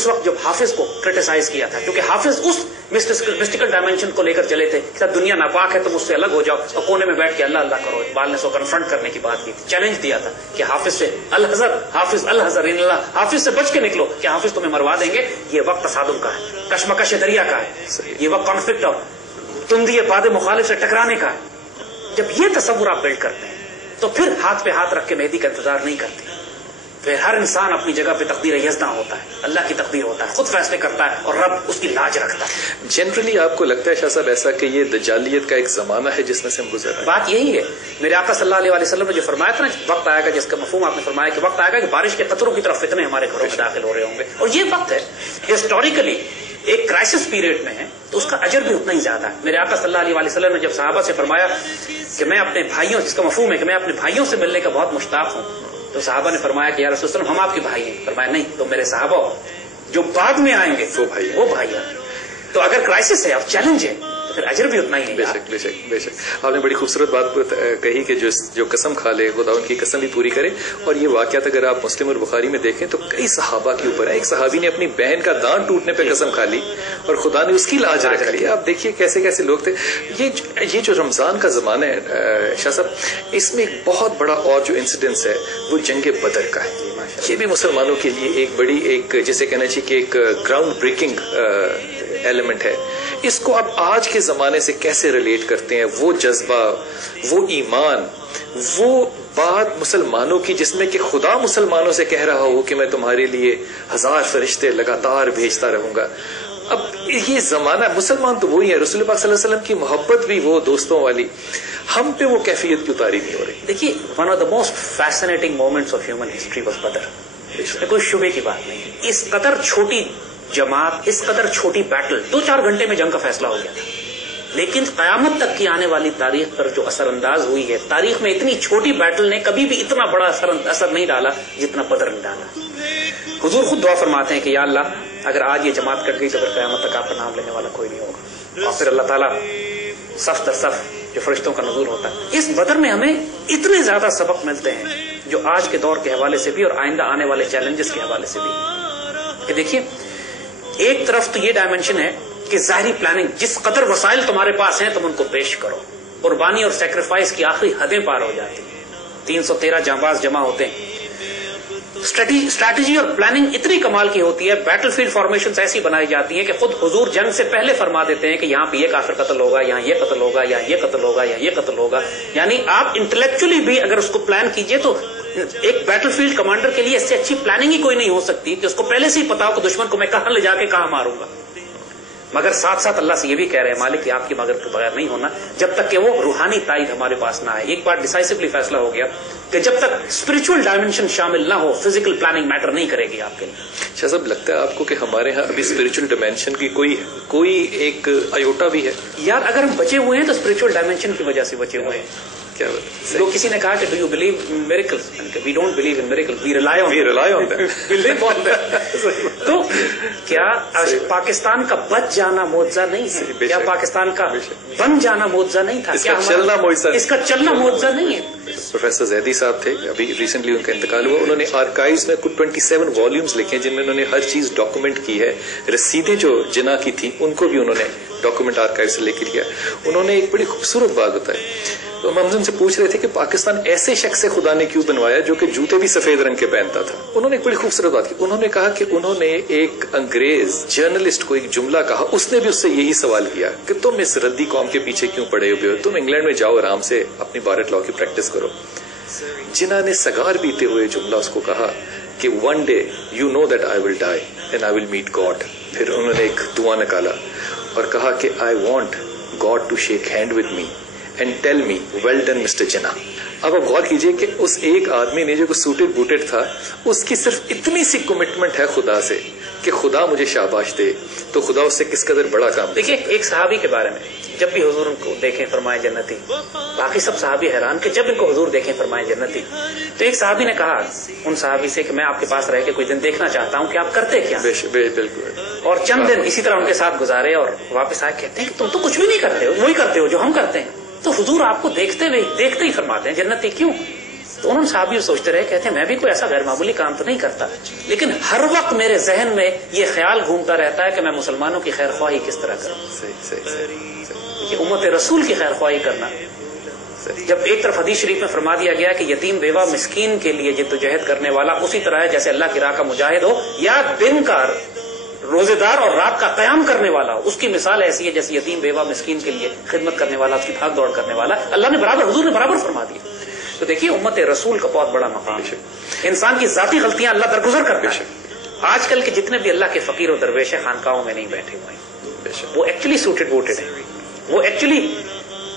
उस वक्त जब हाफिज को क्रिटिसाइज किया था, क्योंकि हाफिज उस मिस्टिकल डायमेंशन को लेकर चले थे कि दुनिया नापाक है, तुम उससे अलग हो जाओ और कोने में बैठ के अल्लाह अल्लाह करो। इकबाल ने सो कन्फ्रंट करने की बात की थी, चैलेंज दिया था कि हाफिज से अल हजर इनल्लाह, हाफिज से बच के निकलो कि हाफिज तुम्हें मरवा देंगे। ये वक्त तसादुम का है, कशमकश दरिया का है, ये वक्त कॉन्फ्लिक्ट और तुंदिए पादे मुखालिफ से टकराने का है। जब ये तस्वुर आप बिल्ड करते हैं तो फिर हाथ पे हाथ रख के मेहदी का इंतजार नहीं करते। फिर हर इंसान अपनी जगह पे तकदीर यज़्दा होता है, अल्लाह की तकदीर होता है, खुद फैसले करता है और रब उसकी लाज रखता है। जनरली आपको लगता है शाह साहब ऐसा कि ये दज्जालियत का एक जमाना है जिसमें से हम गुजर रहे हैं? बात यही है, मेरे आका सल्लल्लाहु अलैहि वसल्लम ने जो फरमाया था ना, वक्त आएगा, जिसका मफहूम आपने फरमाया कि वक्त आएगा कि बारिश के कतरों की तरफ फितने हमारे घरों में दाखिल हो रहे होंगे। और ये वक्त है हिस्टोरिकली एक क्राइसिस पीरियड में है, तो उसका अजर भी उतना ही ज्यादा है। मेरे आका सल्लल्लाहु अलैहि वसल्लम ने जब सहाबा से फरमाया कि मैं अपने भाइयों, जिसका मफहूम है कि मैं अपने भाइयों से मिलने का बहुत मुश्ताक हूँ, तो सहाबा ने फरमाया कि या रसूल सल्लल्लाहु हम आपके भाई हैं। फरमाया नहीं, तो मेरे सहाबा जो बाद में आएंगे वो भाई हैं। तो अगर क्राइसिस है, अब चैलेंज है, तो फिर अजर भी उतना ही है। बेशक बेशक बेशक आपने बड़ी खूबसूरत बात कही कि जो कसम खा ले खुदा उनकी कसम भी पूरी करे। और ये वाकयात अगर आप मुस्लिम और बुखारी में देखें तो कई सहाबा के ऊपर है। एक सहाबी ने अपनी बहन का दांत टूटने पे कसम खा ली और खुदा ने उसकी लाज रख ली। आप देखिए कैसे कैसे लोग थे। ये जो रमजान का जमाना है शाह साहब, इसमें एक बहुत बड़ा और जो इंसिडेंस है वो जंग बदर का है। ये भी मुसलमानों के लिए एक बड़ी, एक जिसे कहना चाहिए कि एक ग्राउंड ब्रेकिंग एलिमेंट है। इसको आप आज के जमाने से कैसे रिलेट करते हैं? वो जज्बा, वो ईमान, वो बात मुसलमानों की जिसमें कि खुदा मुसलमानों से कह रहा हो कि मैं तुम्हारे लिए 1000 फरिश्ते लगातार भेजता रहूंगा। अब ये जमाना, मुसलमान तो वही है, रसूल पाक सल्लल्लाहु अलैहि वसल्लम की मोहब्बत भी वो दोस्तों वाली, हम पे वो कैफियत क्यों तारी नहीं हो रही? देखिए, one of the most fascinating moments of human history was बदर। इसमें कोई शुबे की बात नहीं। इस कदर छोटी जमात, इस कदर छोटी बैटल, 2-4 घंटे में जंग का फैसला हो गया था, लेकिन कयामत तक की आने वाली तारीख पर जो असरअंदाज हुई है, तारीख में इतनी छोटी बैटल ने कभी भी इतना बड़ा असर नहीं डाला जितना बदर ने डाला। हुजूर खुद दुआ फरमाते हैं कि या अल्लाह, अगर आज ये जमात कट गई तो फिर कयामत तक आपका नाम लेने वाला कोई नहीं होगा। और फिर अल्लाह ताला सफ दर सफ जो फरिश्तों का नुज़ूल होता है। इस बदर में हमें इतने ज्यादा सबक मिलते हैं जो आज के दौर के हवाले से भी और आइंदा आने वाले चैलेंजेस के हवाले से भी। कि देखिए, एक तरफ तो ये डायमेंशन है कि ज़ाहिरी प्लानिंग, जिस कदर वसाइल तुम्हारे पास हैं तुम उनको पेश करो। कुर्बानी और सेक्रीफाइस की आखिरी हदें पार हो जाती हैं। 313 जांबाज जमा होते हैं। स्ट्रैटेजी और प्लानिंग इतनी कमाल की होती है, बैटलफील्ड फॉर्मेशंस ऐसी बनाई जाती हैं कि खुद हुजूर जंग से पहले फरमा देते हैं कि यहाँ पे ये काफिर कत्ल होगा, यहाँ ये कत्ल होगा, यहाँ ये कत्ल होगा, यहाँ ये कत्ल होगा। यानी आप इंटेलेक्चुअली भी अगर उसको प्लान कीजिए तो एक बैटलफील्ड कमांडर के लिए इससे अच्छी प्लानिंग ही कोई नहीं हो सकती कि उसको पहले से ही पता हो कि दुश्मन को मैं कहां ले जाके कहां मारूंगा। मगर साथ साथ अल्लाह से ये भी कह रहे हैं मालिक कि आपकी मदद के बगैर नहीं होना, जब तक कि वो रूहानी ताईद हमारे पास ना आए। एक बार डिसाइसिवली फैसला हो गया कि जब तक स्पिरिचुअल डायमेंशन शामिल ना हो, फिजिकल प्लानिंग मैटर नहीं करेगी आपके लिए। शाह साहब, लगता है आपको कि हमारे यहाँ अभी स्पिरिचुअल डायमेंशन की कोई एक अयोटा भी है? यार, अगर हम बचे हुए हैं तो स्पिरिचुअल डायमेंशन की वजह से बचे हुए हैं। लोग, किसी ने कहा कि do you believe in miracles? We don't believe in miracles, we rely on them, we live on them. तो क्या पाकिस्तान का बच जाना मुआवजा नहीं है? क्या पाकिस्तान का बन जाना मुआवजा नहीं था? क्या इसका चलना मुआवजा नहीं है? प्रोफेसर जैदी साहब थे, अभी रिसेंटली उनका इंतकाल हुआ। उन्होंने आर्काइव्स में कुछ 27 वॉल्यूम्स लिखे जिनमें उन्होंने हर चीज डॉक्यूमेंट की है। रसीदें जो जिना की थी उनको भी उन्होंने डॉक्यूमेंट आर्काइव से लेकर लिया। उन्होंने एक बड़ी खूबसूरत बात बताई। तो हम उनसे पूछ रहे थे कि पाकिस्तान ऐसे शख्स से खुदा ने क्यों बनवाया जो कि जूते भी सफेद रंग के पहनता था। उन्होंने एक बड़ी खूबसूरत बात की। उन्होंने कहा कि उन्होंने एक अंग्रेज जर्नलिस्ट को एक जुमला कहा, उसने भी उससे यही सवाल किया कि तुम इस रद्दी कौम के पीछे क्यों पड़े हुए हो, तुम इंग्लैंड में जाओ, आराम से अपनी बारट लॉ की प्रैक्टिस करो। जिन्हा ने सगार पीते हुए जुमला उसको कहा कि one day you know that I will die and I will meet God. फिर उन्होंने एक दुआ निकाला और कहा कि I want God to shake hand with me and tell me well done Mr Jinnah. अब आप गौर कीजिए कि उस एक आदमी ने जो सूटेड बूटेड था, उसकी सिर्फ इतनी सी कमिटमेंट है खुदा से कि खुदा मुझे शाबाश दे, तो खुदा उससे किस कदर बड़ा काम। देखिए, एक सहाबी के बारे में जब भी हुजूर उनको देखें फरमाए जन्नती, बाकी सब सहाबी हैरान कि जब इनको हुजूर देखें फरमाए जन्नती। तो एक सहाबी ने कहा उन सहाबी से कि मैं आपके पास रह के कोई दिन देखना चाहता हूँ कि आप करते क्या। बिल्कुल। और चंद दिन इसी तरह उनके साथ गुजारे और वापस आए, कहते हैं कि तुम तो कुछ भी नहीं करते हो, वही करते हो जो हम करते हैं। तो हुजूर आपको देखते ही फरमाते हैं जन्नती क्यों? تو انہوں نے صحابی سوچتے رہے، کہتے ہیں میں بھی کوئی ایسا غیر معمولی کام تو نہیں کرتا، لیکن ہر وقت میرے ذہن میں یہ خیال گھومتا رہتا ہے کہ میں مسلمانوں کی خیر خواہی کس طرح کروں۔ یہ امت رسول کی خیر خواہی کرنا، جب ایک طرف حدیث شریف میں فرما دیا گیا کہ یتیم بیوہ مسکین کے لیے جدوجہد کرنے والا اسی طرح ہے جیسے اللہ کی راہ کا مجاہد ہو یا دن کا روزے دار اور رات کا قیام کرنے والا ہو، اس کی مثال ایسی ہے جیسے یتیم بیوہ مسکین کے لیے خدمت کرنے والا، اس کی بھاگ دوڑ کرنے والا، اللہ نے برابر، حضور نے برابر فرما دیا۔ تو دیکھیے امت رسول کا بہت بڑا مقام ہے۔ انسان کی ذاتی غلطیاں اللہ درگزر کرتا ہے۔ آج کل کے جتنے بھی اللہ کے فقیر و درویش ہیں خانقاہوں میں نہیں بیٹھے ہوئے ہیں، وہ ایکچولی سوٹڈ ووٹڈ ہیں، وہ ایکچولی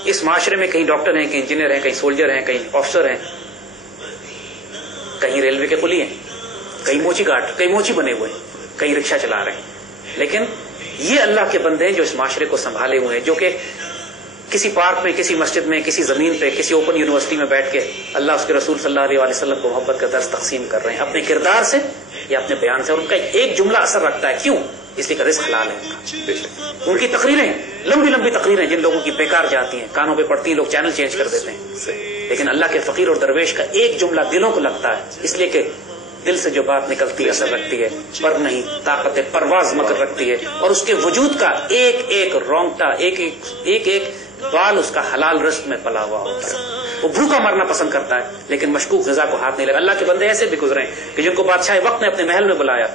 اس معاشرے میں کہیں ڈاکٹر ہیں، کہیں انجینئر ہیں، کہیں سولجر ہیں، کہیں آفسر ہیں، کہیں ریلوے کے کلی ہیں، کہیں موچی گارڈ، کہیں موچی بنے ہوئے ہیں، کہیں رکشہ چلا رہے ہیں، لیکن یہ اللہ کے بندے ہیں جو اس معاشرے کو سنبھالے ہوئے ہیں، جو کہ کسی پارک میں، کسی مسجد میں، کسی زمین پہ، کسی اوپن یونیورسٹی میں بیٹھ کے اللہ اس کے رسول صلی اللہ علیہ وسلم کو محبت کا درس تقسیم کر رہے ہیں اپنے کردار سے یا اپنے بیان سے، اور ان کا ایک جملہ اثر رکھتا ہے۔ کیوں؟ اس لیے کہ رزق حلال ہے۔ ان کی تقریریں لمبی لمبی تقریریں جن لوگوں کی بیکار جاتی ہیں، کانوں پہ پڑتی ہیں، لوگ چینل چینج کر دیتے ہیں، لیکن اللہ کے فقیر اور درویش کا ایک جملہ دلوں کو لگتا ہے، اس لیے کہ دل سے جو بات نکلتی ہے اثر رکھتی ہے، پر نہیں طاقت پرواز مکر رکھتی ہے، اور اس کے وجود کا ایک ایک رونگٹا، ایک ایک بال اس کا حلال رزق میں پلا ہوا ہوتا ہے۔ وہ بھوکا مرنا پسند کرتا ہے لیکن مشکوک غذا کو ہاتھ نہیں لگا۔ اللہ کے بندے ایسے بھی گزرے کہ جن کو بادشاہ وقت نے اپنے محل میں بلایا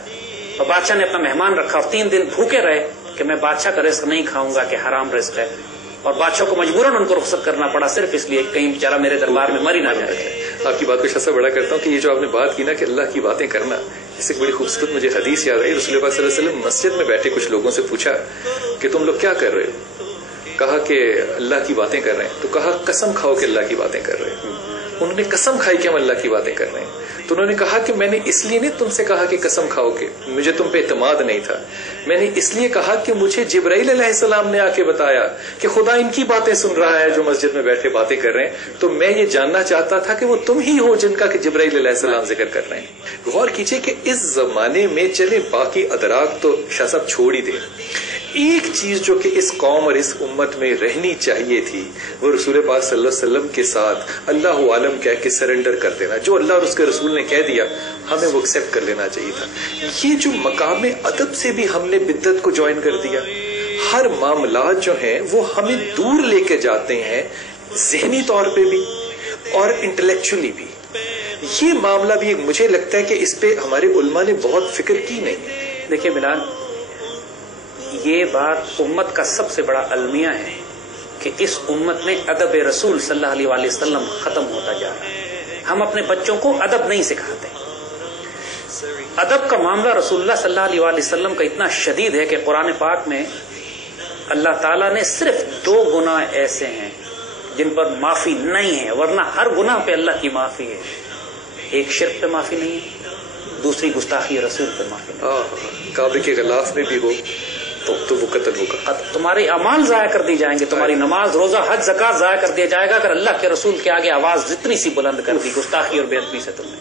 اور بادشاہ نے اپنا مہمان رکھا اور 3 دن بھوکے رہے کہ میں بادشاہ کا رزق نہیں کھاؤں گا کہ حرام رزق ہے، اور بادشاہ کو مجبوراً ان کو رخصت کرنا پڑا صرف اس لیے کہیں بیچارہ میرے دربار میں مر ہی نہ جائے۔ آپ کی بات کو شخصا بڑا کرتا ہوں کہ یہ جو آپ نے بات کی نا کہ اللہ کی باتیں کرنا، اس سے بڑی خوبصورت مجھے حدیث یاد آئی۔ رسول اللہ صلی اللہ علیہ وسلم مسجد میں بیٹھے کچھ لوگوں سے پوچھا کہ تم لوگ کیا کر رہے ہو؟ کہا کہ اللہ کی باتیں کر رہے ہیں۔ تو کہا قسم کھاؤ کہ اللہ کی باتیں کر رہے ہیں۔ انہوں نے قسم کھائی کہ ہم اللہ کی باتیں کر رہے ہیں۔ تو انہوں نے کہا کہ میں نے اس لیے نہیں تم سے کہا کہ قسم کھاؤ کہ مجھے تم پہ اعتماد نہیں تھا، میں نے اس لیے کہا کہ مجھے جبرائیل علیہ السلام نے آ کے بتایا کہ خدا ان کی باتیں سن رہا ہے جو مسجد میں بیٹھے باتیں کر رہے ہیں، تو میں یہ جاننا چاہتا تھا کہ وہ تم ہی ہو جن کا کہ جبرائیل علیہ السلام ذکر کر رہے ہیں۔ غور کیجئے کہ اس زمانے میں چلے باقی ادراک تو شاہ صاحب چھوڑ ہی دیں، ایک چیز جو کہ اس قوم اور اس امت میں رہنی چاہیے تھی وہ رسول پاک صلی اللہ علیہ وسلم کے ساتھ اللہ عالم کہہ کے سرنڈر کر دینا۔ جو اللہ اور اس کے رسول نے کہہ دیا ہمیں وہ ایکسپٹ کر لینا چاہیے تھا۔ یہ جو مقام ادب سے بھی ہم نے بدعت کو جوائن کر دیا، ہر معاملات جو ہیں وہ ہمیں دور لے کے جاتے ہیں، ذہنی طور پہ بھی اور انٹلیکچولی بھی۔ یہ معاملہ بھی مجھے لگتا ہے کہ اس پہ ہمارے علماء نے بہت فکر کی نہیں۔ دیکھیے بلال، یہ بات امت کا سب سے بڑا المیہ ہے کہ اس امت میں ادب رسول صلی اللہ علیہ وسلم ختم ہوتا جا رہا ہے۔ ہم اپنے بچوں کو ادب نہیں سکھاتے۔ ادب کا معاملہ رسول اللہ صلی اللہ علیہ وسلم کا اتنا شدید ہے کہ قرآن پاک میں اللہ تعالیٰ نے صرف 2 گناہ ایسے ہیں جن پر معافی نہیں ہے، ورنہ ہر گناہ پہ اللہ کی معافی ہے۔ ایک شرک پہ معافی نہیں ہے، دوسری گستاخی رسول پہ معافی نہیں ہے۔ کعبے کے غلاف میں بھی ہو تو وہ قتل ہوگا۔ تمہارے اعمال ضائع کر دی جائیں گے، تمہاری نماز، روزہ، حج، زکات ضائع کر دیا جائے گا اگر اللہ کے رسول کے آگے آواز جتنی سی بلند کر دی گستاخی اور بے ادبی سے تم نے۔